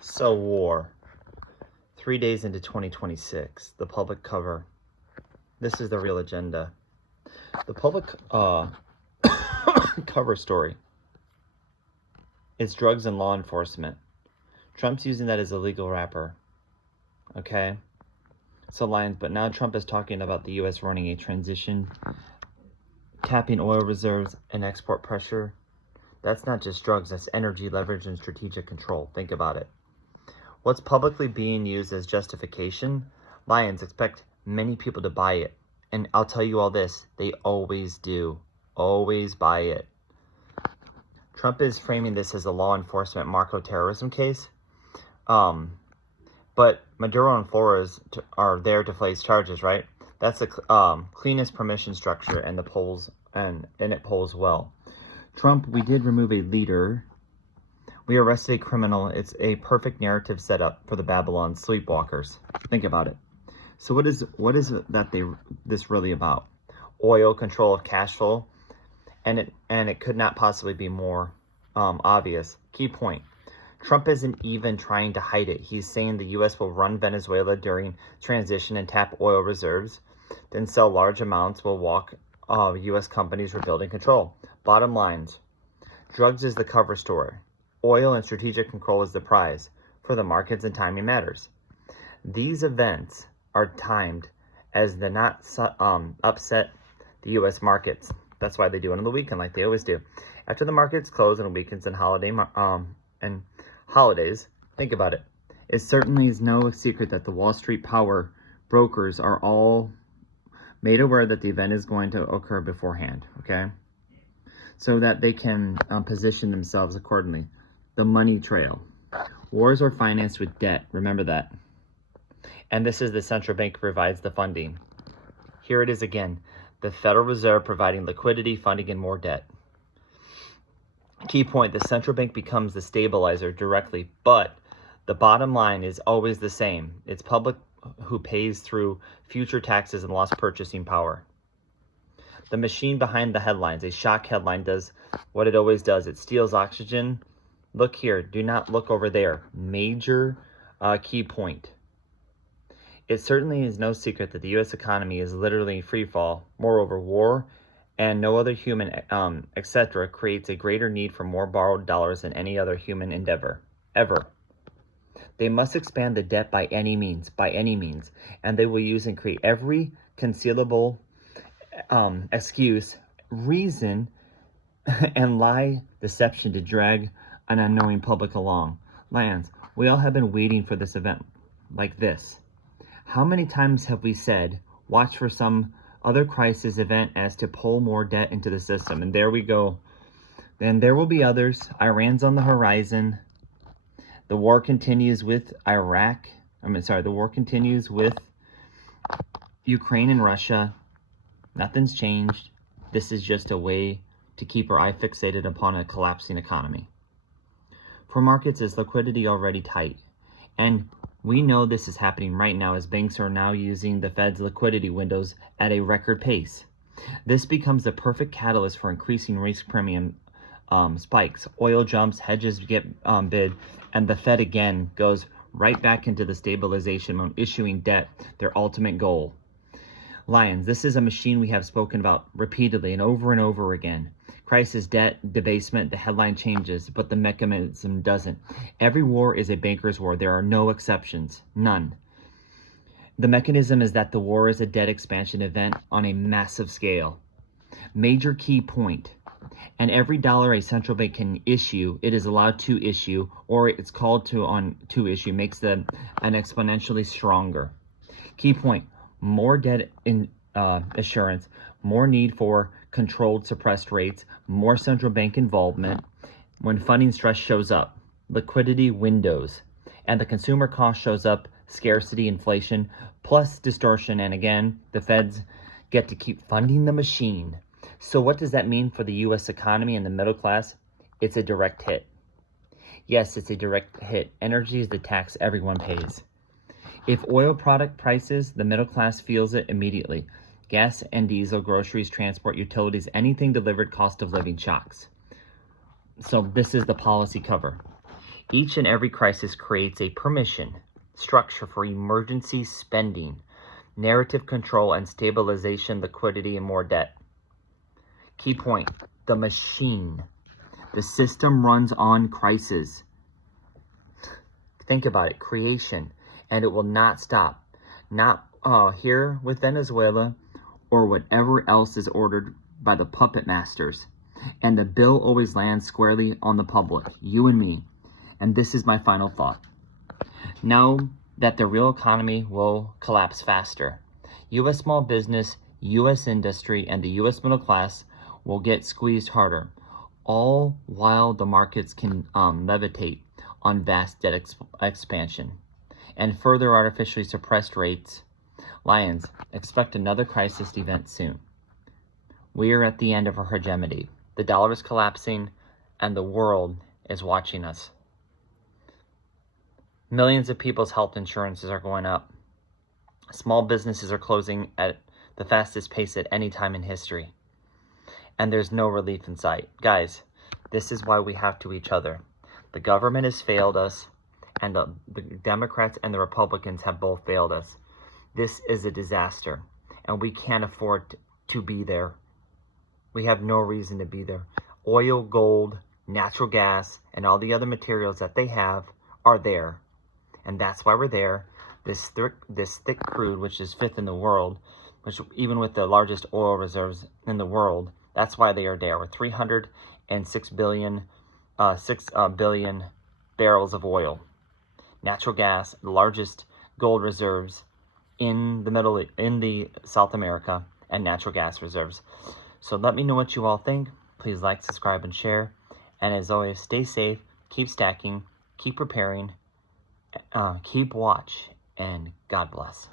So war, 3 days into 2026, the public cover. This is the real agenda. The public cover story is drugs and law enforcement. Trump's using that as a legal wrapper. Okay? So Lions, but now Trump is talking about the U.S. running a transition, tapping oil reserves and export pressure. That's not just drugs, that's energy leverage and strategic control. Think about it. What's publicly being used as justification? Lions expect many people to buy it. And I'll tell you all this, they always do. Always buy it. Trump is framing this as a law enforcement narco-terrorism case. But Maduro and Flores are there to face charges, right? That's the cleanest permission structure, and the polls and it polls well. Trump, we did remove a leader. We arrested a criminal. It's a perfect narrative setup for the Babylon sleepwalkers. Think about it. So what is this really about? Oil, control of cash flow, and it could not possibly be more obvious. Key point. Trump isn't even trying to hide it. He's saying the U.S. will run Venezuela during transition and tap oil reserves, then sell large amounts will walk U.S. companies rebuilding control. Bottom lines, drugs is the cover story. Oil and strategic control is the prize. For the markets, and timing matters. These events are timed as the not upset the U.S. markets. That's why they do it on the weekend, like they always do. After the markets close on weekends and holidays, think about it. It certainly is no secret that the Wall Street power brokers are all made aware that the event is going to occur beforehand, okay? So that they can position themselves accordingly. The money trail. Wars are financed with debt. Remember that. And this is the central bank provides the funding. Here it is again. The Federal Reserve providing liquidity, funding, and more debt. Key point, the central bank becomes the stabilizer directly, but the bottom line is always the same. It's public who pays through future taxes and lost purchasing power. The machine behind the headlines, a shock headline, does what it always does. It steals oxygen. Look here. Do not look over there. Major key point. It certainly is no secret that the U.S. economy is literally free fall. Moreover, war and no other human, etc., creates a greater need for more borrowed dollars than any other human endeavor, ever. They must expand the debt by any means, and they will use and create every conceivable excuse, reason, and lie, deception to drag an unknowing public along. Lions, we all have been waiting for this event like this. How many times have we said, watch for some other crisis event as to pull more debt into the system? And there we go. Then there will be others. Iran's on the horizon. The war continues with the war continues with Ukraine and Russia. Nothing's changed. This is just a way to keep our eye fixated upon a collapsing economy. For markets, is liquidity already tight? And we know this is happening right now as banks are now using the Fed's liquidity windows at a record pace. This becomes the perfect catalyst for increasing risk premium spikes. Oil jumps, hedges get bid, and the Fed again goes right back into the stabilization mode, issuing debt, their ultimate goal. Lions, this is a machine we have spoken about repeatedly and over again. Crisis, debt, debasement, the headline changes, but the mechanism doesn't. Every war is a banker's war. There are no exceptions. None. The mechanism is that the war is a debt expansion event on a massive scale. Major key point. And every dollar a central bank can issue, it is allowed to issue, or it's called to issue, makes them an exponentially stronger. Key point. More debt assurance, more need for controlled suppressed rates, more central bank involvement. When funding stress shows up, liquidity windows, and the consumer cost shows up, scarcity, inflation, plus distortion, and again, the feds get to keep funding the machine. So what does that mean for the U.S. economy and the middle class? It's a direct hit. Yes, it's a direct hit. Energy is the tax everyone pays. If oil product prices, the middle class feels it immediately. Gas and diesel, groceries, transport, utilities, anything delivered, cost of living shocks. So this is the policy cover. Each and every crisis creates a permission structure for emergency spending, narrative control, and stabilization, liquidity, and more debt. Key point, the machine. The system runs on crisis. Think about it, creation, and it will not stop. Not here with Venezuela or whatever else is ordered by the puppet masters. And the bill always lands squarely on the public, you and me. And this is my final thought. Know that the real economy will collapse faster. U.S. small business, U.S. industry, and the U.S. middle class will get squeezed harder, all while the markets can levitate on vast debt expansion and further artificially suppressed rates. Lions, expect another crisis event soon. We are at the end of our hegemony. The dollar is collapsing, and the world is watching us. Millions of people's health insurances are going up. Small businesses are closing at the fastest pace at any time in history. And there's no relief in sight. Guys, this is why we have to each other. The government has failed us, and the Democrats and the Republicans have both failed us. This is a disaster, and we can't afford to be there. We have no reason to be there. Oil, gold, natural gas, and all the other materials that they have are there. And that's why we're there. This thick crude, which is fifth in the world, which even with the largest oil reserves in the world, that's why they are there. With 306 billion, 6 billion barrels of oil, natural gas, the largest gold reserves in the South America, and natural gas reserves. So let me know what you all think. Please like, subscribe, and share. And as always, stay safe, keep stacking, keep preparing, keep watch, and God bless.